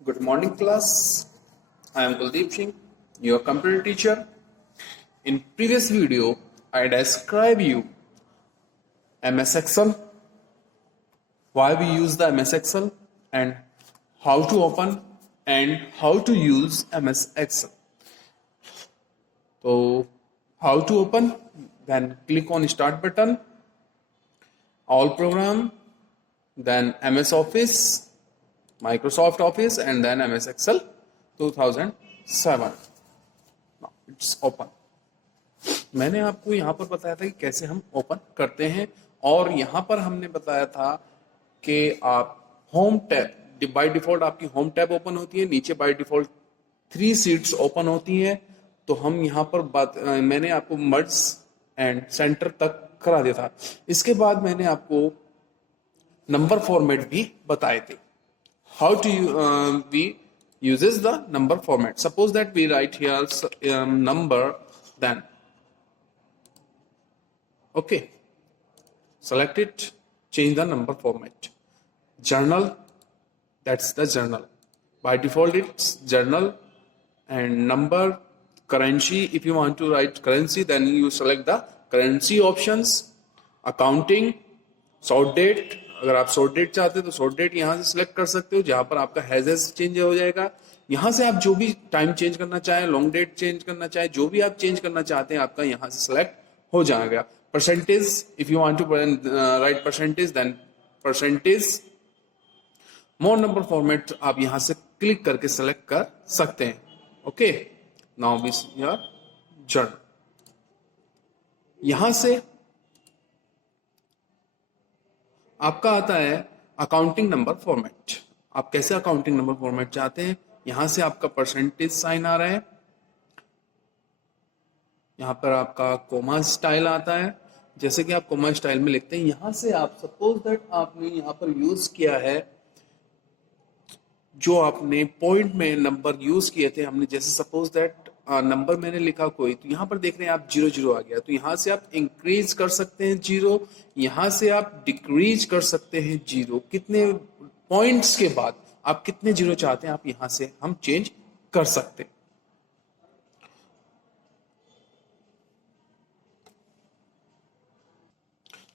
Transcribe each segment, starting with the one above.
Good morning, class. I am Kuldeep Singh, your computer teacher. In previous video, I describe you MS Excel, why we use the MS Excel, and how to open and how to use MS Excel. So, how to open? Then click on Start button, All Program, then MS Office, Microsoft Office, and then MS Excel 2007. Now it's open. मैंने आपको यहाँ पर बताया था कि कैसे हम open करते हैं, और यहाँ पर हमने बताया था कि आप होम टैब बाय डिफॉल्ट आपकी होम टैब ओपन होती है, नीचे बाय डिफॉल्ट 3 सीट्स ओपन होती हैं. तो हम यहाँ पर मैंने आपको मर्ज एंड सेंटर तक करा दिया था. इसके बाद मैंने आपको नंबर फॉर्मेट भी बताए थे. How to we uses the number format. Suppose that we write here number, then okay, select it, change the number format. Journal, that's the journal. By default it's journal, and number. Currency, if you want to write currency, then you select the currency options. Accounting, short date, अगर आप short date चाहते हैं तो short date यहाँ से select कर सकते हो, जहां पर आपका हैजेस चेंज हो जाएगा. यहाँ से आप जो भी टाइम चेंज करना चाहें, लॉन्ग डेट चेंज करना चाहें, जो भी आप चेंज करना चाहते हैं आपका यहाँ से सिलेक्ट हो जाएगा. Percentage, if you want to write percentage, then percentage. More number format आप यहाँ से क्लिक करके सिलेक्ट कर सकते हैं. Okay, now we see your journal. यहां से आपका आता है अकाउंटिंग नंबर फॉर्मेट. आप कैसे अकाउंटिंग नंबर फॉर्मेट चाहते हैं. यहां से आपका परसेंटेज साइन आ रहा है, यहां पर आपका कोमा स्टाइल आता है. जैसे कि आप कोमा स्टाइल में लिखते हैं, यहां से आप सपोज दैट आपने यहां पर यूज किया है, जो आपने पॉइंट में नंबर यूज किए थे हमने, जैसे सपोज दैट नंबर मैंने लिखा कोई, तो यहाँ पर देख रहे हैं आप 0 आ गया, तो यहाँ से आप इंक्रीज कर सकते हैं 0, यहाँ से आप डिक्रीज कर सकते हैं 0. कितने पॉइंट्स के बाद आप कितने 0 चाहते हैं, आप यहाँ से हम चेंज कर सकते हैं.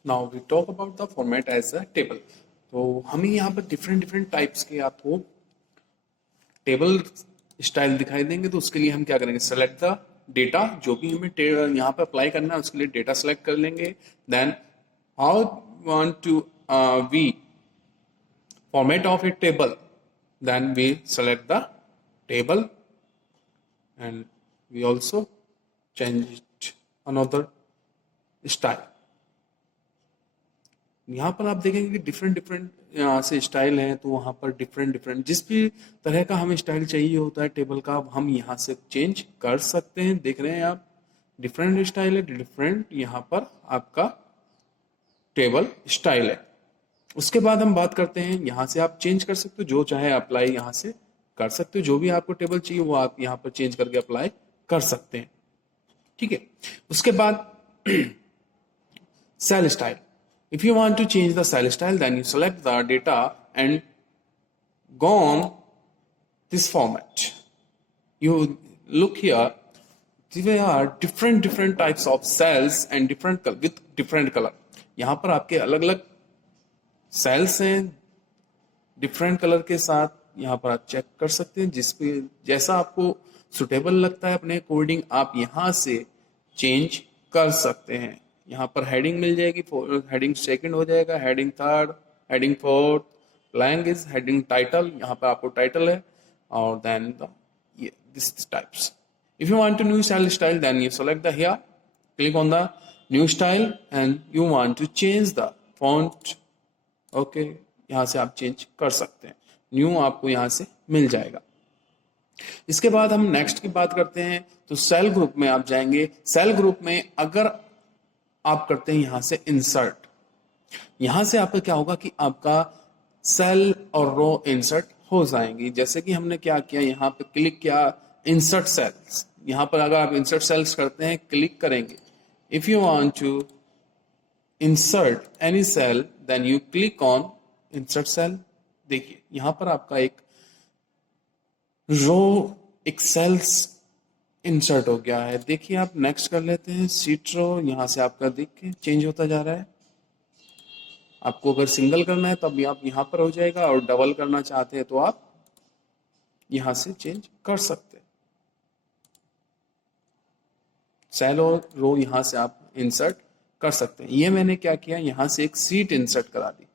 Now we talk about the format as a table. तो हमें यहाँ पर डिफरेंट टाइप्स के आपको टेबल स्टाइल दिखाई देंगे. तो उसके लिए हम क्या करेंगे, सेलेक्ट द डेटा, जो भी हमें यहाँ पे अप्लाई करना है उसके लिए डेटा सेलेक्ट कर लेंगे. Then how want to we format of a table, then we select the table and we also change another style. यहाँ पर आप देखेंगे कि डिफरेंट यहाँ से स्टाइल है, तो वहाँ पर डिफरेंट जिस भी तरह का हमें स्टाइल चाहिए होता है टेबल का, हम यहाँ से चेंज कर सकते हैं. देख रहे हैं आप, डिफरेंट स्टाइल है, डिफरेंट यहाँ पर आपका टेबल स्टाइल है. उसके बाद हम बात करते हैं, यहाँ से आप चेंज कर सकते हो, जो चाहे अप्लाई यहाँ से कर सकते हो. जो भी आपको टेबल चाहिए वो आप यहाँ पर चेंज करके अप्लाई कर सकते हैं. ठीक है. उसके बाद cell style. If you want to change the cell style, then you select the data and go on this format. You look here, there are different types of cells and with different color. यहाँ पर आपके अलग अलग sales हैं different colour के साथ. यहाँ पर आप चेक कर सकते हैं, जिसपे जैसा आपको सुटेबल लगता है अपने अकॉर्डिंग आप यहाँ से चेंज कर सकते हैं. यहाँ पर हेडिंग मिल जाएगी, हेडिंग सेकंड हो जाएगा, heading third, heading fourth, language, heading title, यहाँ पर आपको टाइटल है, और then this types. If you want to new style, then you select the here, click on the new style and you want to change the font. Okay, यहाँ से आप change कर सकते हैं, न्यू आपको यहाँ से मिल जाएगा. इसके बाद हम नेक्स्ट की बात करते हैं. तो सेल ग्रुप में आप जाएंगे. सेल ग्रुप में अगर आप करते हैं यहाँ से इंसर्ट, यहां से आपका क्या होगा कि आपका सेल और रो इंसर्ट हो जाएंगी. जैसे कि हमने क्या किया, यहाँ पे क्लिक किया इंसर्ट सेल्स. यहाँ पर अगर आप इंसर्ट सेल्स करते हैं, क्लिक करेंगे, if you want to insert any cell, then you click on insert cell. देखिए यहाँ पर आपका एक रो एक सेल्स इंसर्ट हो गया है। देखिए आप नेक्स्ट कर लेते हैं सीट रो। यहां से आपका देखिए चेंज होता जा रहा है। आपको अगर सिंगल करना है तो अभी आप यहां पर हो जाएगा, और डबल करना चाहते हैं तो आप यहां से चेंज कर सकते हैं। सेल और रो यहां से आप इंसर्ट कर सकते हैं। ये मैंने क्या किया, यहां से एक सीट इंसर्ट करा दी,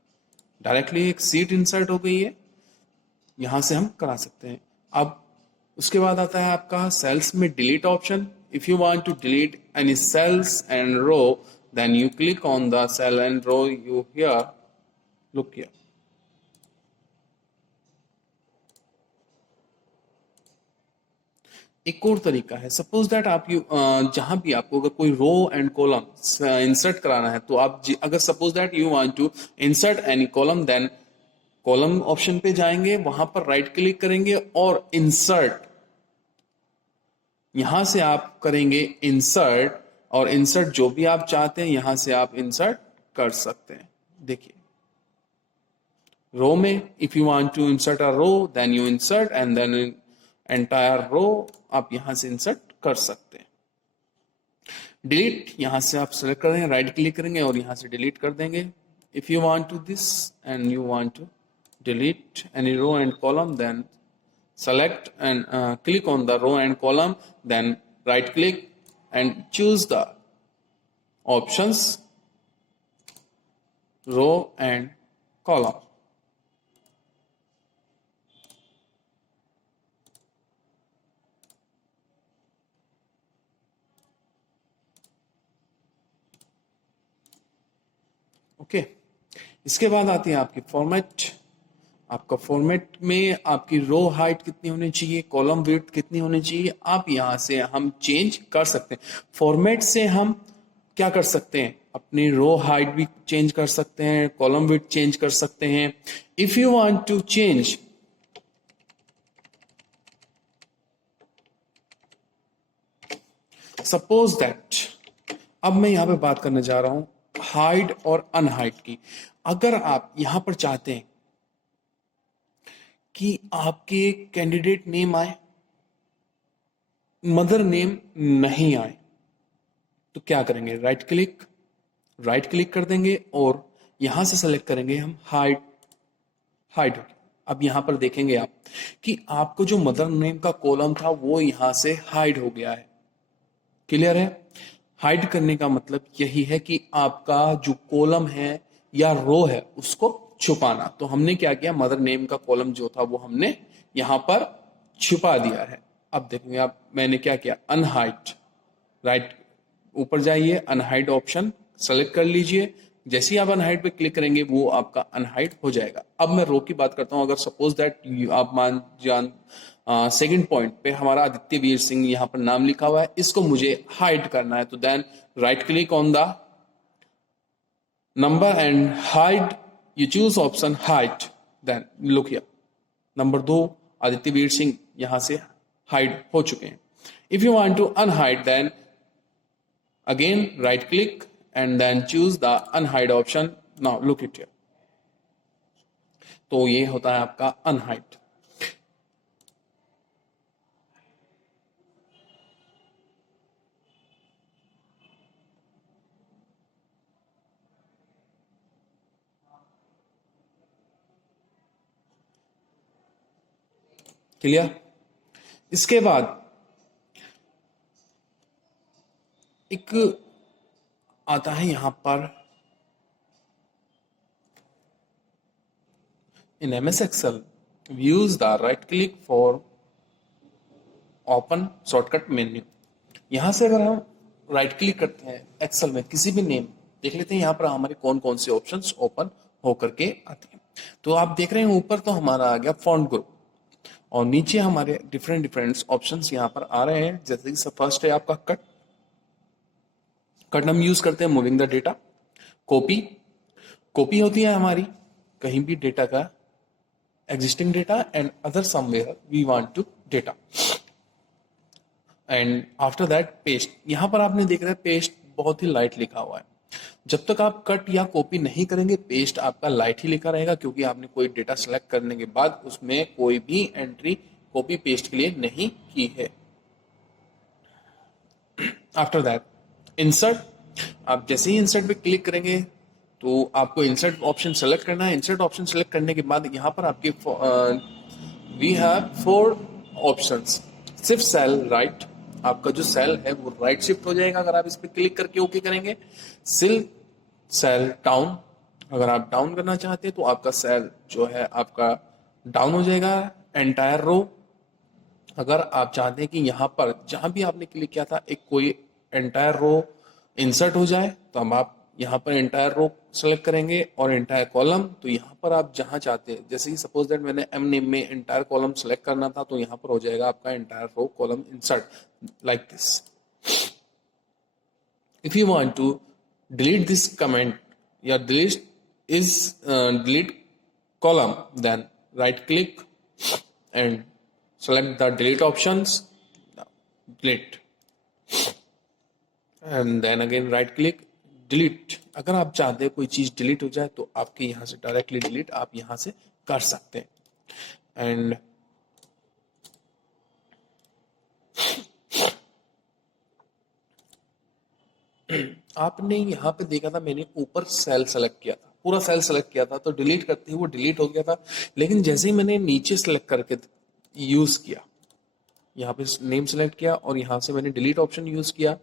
डायरेक्टली एक सीट इंसर्ट हो गई है, यहां से हम करा सकते हैं। अब उसके बाद आता है आपका सेल्स में delete option. If you want to delete any cells and row, then you click on the cell and row you here, look here. एक और तरीका है, सपोज दैट आप जहां भी आपको अगर कोई रो एंड कॉलम इंसर्ट कराना है, तो आप अगर suppose that you want to insert any column, then column option पे जाएंगे, वहां पर राइट क्लिक करेंगे और इंसर्ट, यहां से आप करेंगे इंसर्ट, और इंसर्ट जो भी आप चाहते हैं यहां से आप इंसर्ट कर सकते हैं। देखिए रो में if you want to insert a row, then you insert and then entire row आप यहां से इंसर्ट कर सकते हैं। डिलीट यहां से आप सेलेक्ट करेंगे, राइट क्लिक करेंगे और यहां से डिलीट कर देंगे। If you want to this and you want to delete any row and column, then select and click on the row and column, then right click and choose the options row and column. Okay, इसके बाद आती है आपकी format. आपका format में आपकी रो height कितनी होनी चाहिए, कॉलम विड्थ कितनी होनी चाहिए, आप यहां से हम चेंज कर सकते हैं। फॉर्मेट से हम क्या कर सकते हैं, अपनी रो हाइट भी चेंज कर सकते हैं, कॉलम विड्थ चेंज कर सकते हैं। If you want to change, suppose that, अब मैं यहां पे बात करने जा रहा हूं हाइड और अनहाइड की। अगर आप यहां पर चाहते हैं कि आपके कैंडिडेट नेम आए, मदर नेम नहीं आए, तो क्या करेंगे, राइट क्लिक कर देंगे और यहां से सेलेक्ट करेंगे हम हाइड। हाइड हो गया। अब यहां पर देखेंगे आप कि आपको जो मदर नेम का कॉलम था वो यहां से हाइड हो गया है। क्लियर है? हाइड करने का मतलब यही है कि आपका जो कॉलम है या रो है उसको छुपाना। तो हमने क्या किया, मदर नेम का कॉलम जो था वो हमने यहां पर छुपा दिया है। अब देखेंगे आप, मैंने क्या किया, अनहाइड, राइट ऊपर जाइए, अनहाइड ऑप्शन सेलेक्ट कर लीजिए। जैसे ही आप अनहाइड पे क्लिक करेंगे वो आपका अनहाइड हो जाएगा। अब मैं रो की बात करता हूं। अगर सपोज दैट आप मान जान सेकंड पॉइंट पे हमारा आदित्य वीर सिंह यहाँ पर नाम लिखा हुआ है, इसको मुझे हाइड करना है, तो then right click on the number and hide, you choose option hide, then look here, number 2 Aditya Veer Singh यहां से हाइड हो चुके हैं। If you want to unhide, then again right click and then choose the unhide option. Now look it here, तो ये होता है आपका अनहाइड। क्लियर? इसके बाद एक आता है यहां पर in MS Excel, we use the right click for open shortcut menu। यहां से अगर हम राइट क्लिक करते हैं एक्सेल में किसी भी नेम, देख लेते हैं यहां पर हमारे कौन कौन से ऑप्शंस ओपन होकर के आते हैं। तो आप देख रहे हैं ऊपर तो हमारा आ गया फॉन्ट ग्रुप, और नीचे हमारे डिफरेंट डिफरेंट ऑप्शंस यहां पर आ रहे हैं। जैसे कि फर्स्ट है आपका कट। कट हम यूज करते हैं moving the data. Copy, copy होती है हमारी कहीं भी डेटा का, existing data and other somewhere we want to data. And after that paste. यहां पर आपने देख रहा है पेस्ट बहुत ही लाइट लिखा हुआ है। जब तक आप कट या कॉपी नहीं करेंगे पेस्ट आपका लाइट ही लिखा रहेगा, क्योंकि आपने कोई डेटा सेलेक्ट करने के बाद उसमें कोई भी एंट्री कॉपी पेस्ट के लिए नहीं की है। आफ्टर दैट इंसर्ट, आप जैसे ही इंसर्ट पे क्लिक करेंगे तो आपको इंसर्ट ऑप्शन सेलेक्ट करना है। इंसर्ट ऑप्शन सेलेक्ट करने के बाद यहाँ पर आपके वी हैव 4 ऑप्शंस। सिर्फ सेल राइट, आपका जो सेल है वो राइट शिफ्ट हो जाएगा अगर आप इस पे क्लिक करके ओके करेंगे। सिल सेल डाउन, अगर आप डाउन करना चाहते हैं तो आपका सेल जो है आपका डाउन हो जाएगा। एंटायर रो, अगर आप चाहते हैं कि यहाँ पर जहां भी आपने क्लिक किया था एक कोई एंटायर रो इंसर्ट हो जाए, तो अब आप यहाँ पर एंटायर रो सेलेक्ट करेंगे। और एंटायर कॉलम, तो यहाँ पर आप जहां चाहते हैं, जैसे कि सपोज दैट मैंने एम नेम में एंटायर कॉलम सेलेक्ट करना था, तो यहाँ पर हो जाएगा आपका entire row column insert like this. If you want to delete this comment, या delete column, then right click and select the delete options. Now, delete, and then again right click delete। अगर आप चाहते हैं कोई चीज delete हो जाए तो आपके यहाँ से डायरेक्टली डिलीट आप यहाँ से कर सकते हैं। एंड आपने यहाँ पे देखा था, मैंने ऊपर सेल सेलेक्ट किया था, पूरा सेल सेलेक्ट किया था, तो डिलीट करते ही वो डिलीट हो गया था। लेकिन जैसे ही मैंने नीचे सेलेक्ट करके यूज किया, यहाँ पे नेम सेलेक्ट किया और यहाँ से मैंने डिलीट ऑप्शन यूज किया,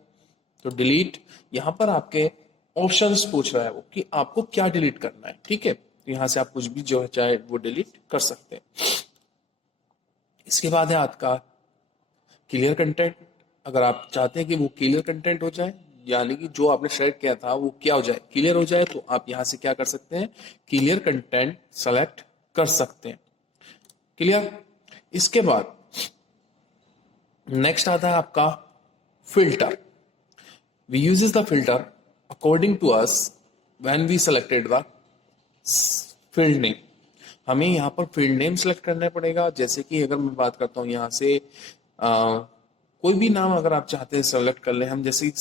तो डिलीट, यहाँ पर आपके ऑप्शंस पूछ रहा है वो कि आपको क्या डिलीट करना है। ठीक है, तो यहाँ से आप कुछ भी जो है चाहे वो डिलीट कर सकते हैं। इसके बाद है आपका क्लियर कंटेंट। अगर आप चाहते हैं कि वो क्लियर कंटेंट हो जाए, यानी कि जो आपने शेयर किया था वो क्या हो जाए, क्लियर हो जाए, तो आप यहां से क्या कर सकते हैं, क्लियर कंटेंट सेलेक्ट कर सकते हैं। क्लियर। इसके बाद नेक्स्ट आता है आपका filter. We uses the filter according to us when we selected the field name. हमें यहाँ पर फील्ड नेम सेलेक्ट करना पड़ेगा। जैसे कि अगर मैं बात करता हूँ यहाँ से कोई भी नाम अगर आप चाहते हैं सेलेक्ट कर लें, हम जैसे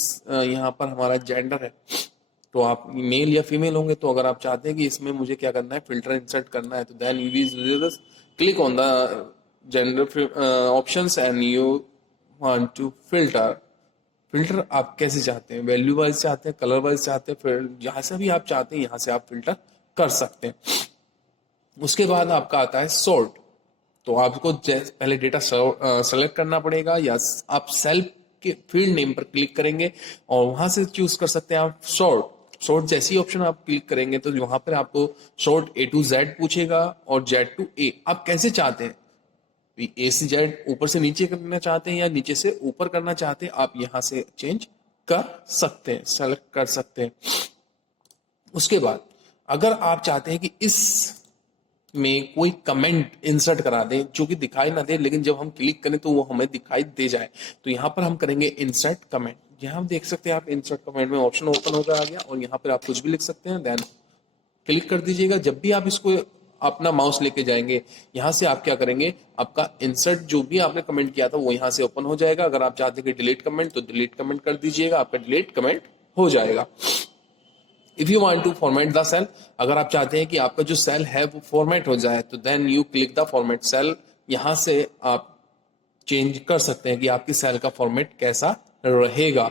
यहाँ पर हमारा जेंडर है, तो आप मेल या फीमेल होंगे, तो अगर आप चाहते हैं कि इसमें मुझे क्या करना है, फिल्टर इंसर्ट करना है, तो then you click on the gender options and you want to filter. Filter आप कैसे चाहते हैं, वैल्यू वाइज चाहते हैं, कलर वाइज चाहते हैं, फिर जहां से भी आप चाहते हैं यहाँ से आप फिल्टर कर सकते हैं। उसके बाद आपका आता है सॉर्ट। तो आपको पहले डेटा सेलेक्ट करना पड़ेगा, या आप सेल के फील्ड नेम पर क्लिक करेंगे और वहां से चूज कर सकते हैं आप सॉर्ट। सॉर्ट जैसी ऑप्शन आप क्लिक करेंगे तो वहां पर आपको सॉर्ट A to Z पूछेगा और Z to A। आप कैसे चाहते हैं, A से Z ऊपर से नीचे करना चाहते हैं या नीचे से ऊपर करना चाहते हैं, आप यहां से चेंज कर सकते हैं, सेलेक्ट कर सकते हैं। उसके बाद अगर आप चाहते हैं कि इस में कोई कमेंट इंसर्ट करा दें जो कि दिखाई ना दे, लेकिन जब हम क्लिक करें तो वो हमें दिखाई दे जाए, तो यहाँ पर हम करेंगे इंसर्ट कमेंट। यहाँ आप देख सकते हैं, आप इंसर्ट कमेंट में ऑप्शन ओपन हो गया और यहाँ पर आप कुछ भी लिख सकते हैं, देन क्लिक कर दीजिएगा। जब भी आप इसको अपना माउस लेके जाएंगे, यहाँ से आप क्या करेंगे, आपका इंसर्ट जो भी आपने कमेंट किया था वो यहाँ से ओपन हो जाएगा। अगर आप चाहते हैं कि डिलीट कमेंट, तो डिलीट कमेंट कर दीजिएगा, आपका डिलीट कमेंट हो जाएगा। If you want to format the cell, अगर आप चाहते हैं कि आपका जो सेल है वो फॉर्मेट हो जाए, तो then you click the format cell. यहां से आप चेंज कर सकते हैं कि आपकी सेल का फॉर्मेट कैसा रहेगा।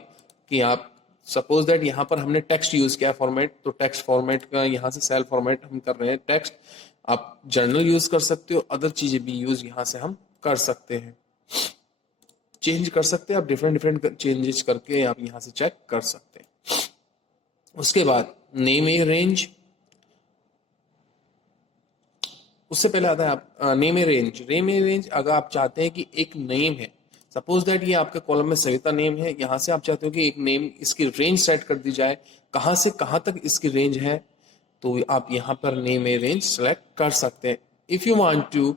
कि आप सपोज दैट यहाँ पर हमने टेक्स्ट यूज किया फॉर्मेट, तो टेक्स्ट फॉर्मेट का यहाँ से सेल फॉर्मेट हम कर रहे हैं टेक्स्ट। आप जर्नल यूज कर सकते हो, अदर चीजें भी यूज यहाँ से हम कर सकते हैं, चेंज कर सकते हैं। आप डिफरेंट डिफरेंट चेंजेस करके आप यहाँ से चेक कर सकते हैं। उसके बाद नेम ए रेंज, उससे पहले आता है आप नेम ए रेंज। नेम ए रेंज अगर आप चाहते हैं कि एक नेम है, सपोज दैट ये आपके कॉलम में सविता नेम है, यहां से आप चाहते हो कि एक नेम इसकी रेंज सेट कर दी जाए, कहां से कहां तक इसकी रेंज है, तो आप यहां पर नेम ए रेंज सेलेक्ट कर सकते हैं। इफ यू वांट टू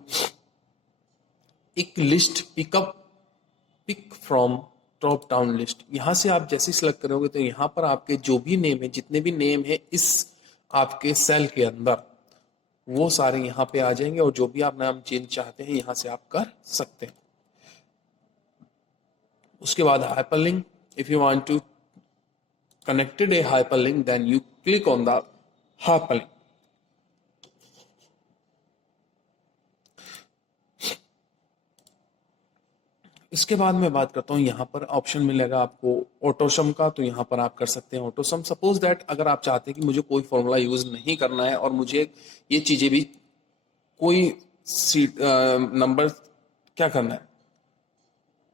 एक list pick from top down list, यहां से आप जैसे सिलेक्ट करोगे तो यहां पर आपके जो भी नेम है, जितने भी नेम है इस आपके सेल के अंदर, वो सारे यहां पे आ जाएंगे और जो भी आप नाम चेंज चाहते हैं यहां से आप कर सकते हैं। उसके बाद hyperlink. If you want to connected a hyperlink, then you click on the hyperlink. इसके बाद मैं बात करता हूँ, यहाँ पर ऑप्शन मिलेगा आपको ऑटोसम का, तो यहाँ पर आप कर सकते हैं ऑटोसम। सपोज दैट अगर आप चाहते हैं कि मुझे कोई फॉर्मूला यूज नहीं करना है और मुझे ये चीजें भी कोई सीट नंबर क्या करना है,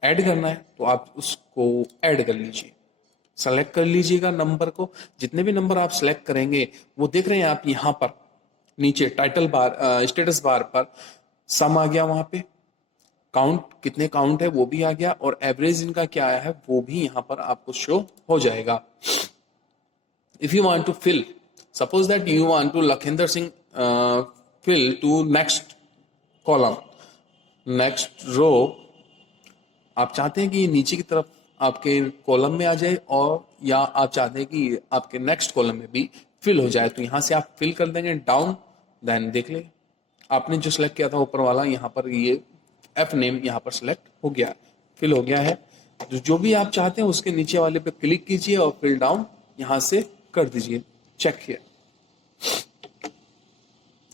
ऐड करना है, तो आप उसको ऐड कर लीजिए, सेलेक्ट कर लीजिएगा नंबर को। जितने भी नंबर आप सेलेक्ट करेंगे वो देख रहे हैं आप यहाँ पर नीचे टाइटल बार, स्टेटस बार पर सम आ गया, वहां पे काउंट कितने काउंट है वो भी आ गया, और एवरेज इनका क्या आया है वो भी यहाँ पर आपको शो हो जाएगा। If you want to fill, suppose that you want to Lakhinder Singh fill to next column, next row, आप चाहते हैं कि ये नीचे की तरफ आपके कॉलम में आ जाए, और या आप चाहते हैं कि आपके नेक्स्ट कॉलम में भी फिल हो जाए, तो यहां से आप फिल कर देंगे डाउन, देन देख ले आपने जो सिलेक्ट किया था ऊपर वाला, यहाँ पर ये एफ नेम यहाँ पर सिलेक्ट हो गया, फिल हो गया है। जो भी आप चाहते हैं उसके नीचे वाले पे क्लिक कीजिए और फिल डाउन यहां से कर दीजिए, चेक हियर।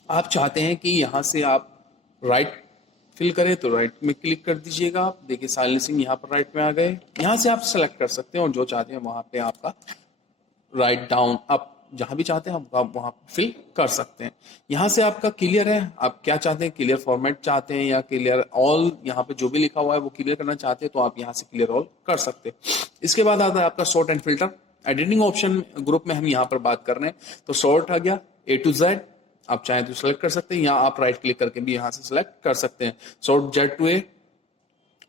आप चाहते हैं कि यहां से आप राइट फिल करें तो राइट में क्लिक कर दीजिएगा, आप देखिए साइलेंसिंग यहाँ पर राइट में आ गए। यहां से आप सेलेक्ट कर सकते हैं और जो चाहते हैं वहां पे आपका राइट डाउन आप जहां भी चाहते हैं आप वहां फिल कर सकते हैं। यहां से आपका क्लियर है, आप क्या चाहते हैं, क्लियर फॉर्मेट चाहते हैं या क्लियर ऑल, यहाँ पे जो भी लिखा हुआ है वो क्लियर करना चाहते हैं तो आप यहाँ से क्लियर ऑल कर सकते हैं। इसके बाद आता है आपका sort and filter. Editing option group में हम यहाँ पर बात कर रहे हैं, तो सॉर्ट आ गया A to Z, आप चाहें तो सिलेक्ट कर सकते हैं, या आप राइट क्लिक करके भी यहाँ से सिलेक्ट कर सकते हैं, सॉर्ट Z to A।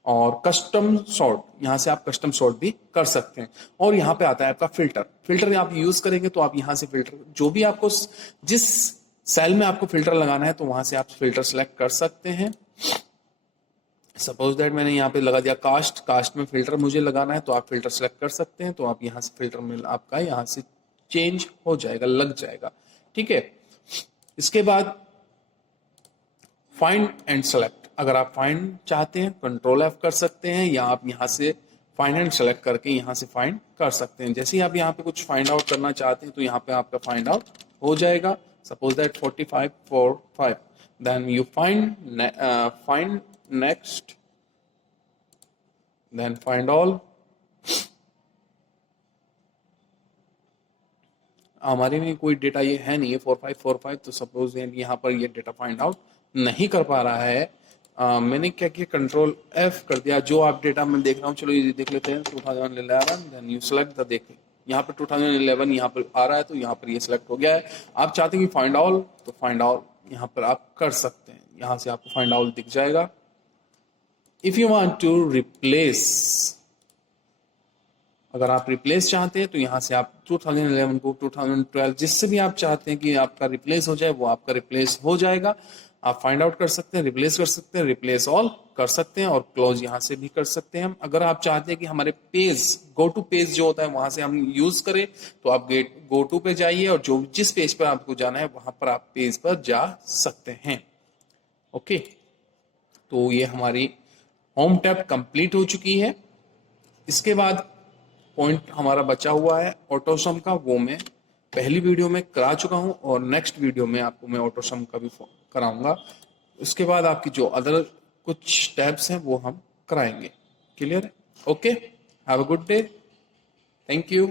और कस्टम सॉर्ट, यहां से आप कस्टम सॉर्ट भी कर सकते हैं। और यहाँ पे आता है आपका फिल्टर, फिल्टर आप यूज करेंगे तो आप यहाँ से फिल्टर जो भी आपको जिस सेल में आपको फिल्टर लगाना है तो वहां से आप फिल्टर सेलेक्ट कर सकते हैं। सपोज दैट मैंने यहाँ पे लगा दिया कास्ट, कास्ट में फिल्टर मुझे लगाना है तो आप फिल्टर सेलेक्ट कर सकते हैं, तो आप यहाँ से फिल्टर में आपका यहाँ से चेंज हो जाएगा, लग जाएगा, ठीक है। इसके बाद फाइंड एंड सेलेक्ट, अगर आप फाइंड चाहते हैं कंट्रोल F कर सकते हैं, या आप यहाँ से फाइंड एंड सेलेक्ट करके यहाँ से फाइंड कर सकते हैं। जैसे ही आप यहाँ पे कुछ फाइंड आउट करना चाहते हैं तो यहाँ पे आपका फाइंड आउट हो जाएगा। Suppose that 45 4 5, then you find next, then find all. हमारे में कोई डेटा ये है नहीं है 4545, तो सपोज यहाँ पर ये डेटा फाइंड आउट नहीं कर पा रहा है। मैंने क्या किया, कंट्रोल F कर दिया, जो आप डेटा में देख रहा हूँ, चलो ये देख लेते हैं 2011, देन यू सेलेक्ट द, देखिए यहाँ पर 2011 यहाँ पर आ रहा है तो यहाँ पर ये सिलेक्ट हो गया है। आप चाहते हैं कि फाइंड ऑल, तो फाइंड ऑल यहाँ पर आप कर सकते हैं, यहाँ से आपको फाइंड ऑल दिख जाएगा। If you want to replace, अगर आप रिप्लेस चाहते हैं तो यहाँ से आप 2011 को 2012 जिससे भी आप चाहते हैं कि आपका रिप्लेस हो जाए वो आपका रिप्लेस हो जाएगा। आप फाइंड आउट कर सकते हैं, रिप्लेस कर सकते हैं, रिप्लेस ऑल कर सकते हैं, और क्लोज यहाँ से भी कर सकते हैं हम। अगर आप चाहते हैं कि हमारे पेज, गो टू पेज जो होता है वहां से हम यूज करें, तो आप गो टू पे जाइए और जो जिस पेज पर आपको जाना है वहां पर आप पेज पर जा सकते हैं। ओके, तो ये हमारी होम टैब कंप्लीट हो चुकी है। इसके बाद पॉइंट हमारा बचा हुआ है ऑटोसम का, वो मैं पहली वीडियो में करा चुका हूं और नेक्स्ट वीडियो में आपको मैं ऑटोसम का भी कराऊंगा। उसके बाद आपकी जो अदर कुछ टैब्स हैं वो हम कराएंगे। क्लियर है? Okay, have a good day, thank you.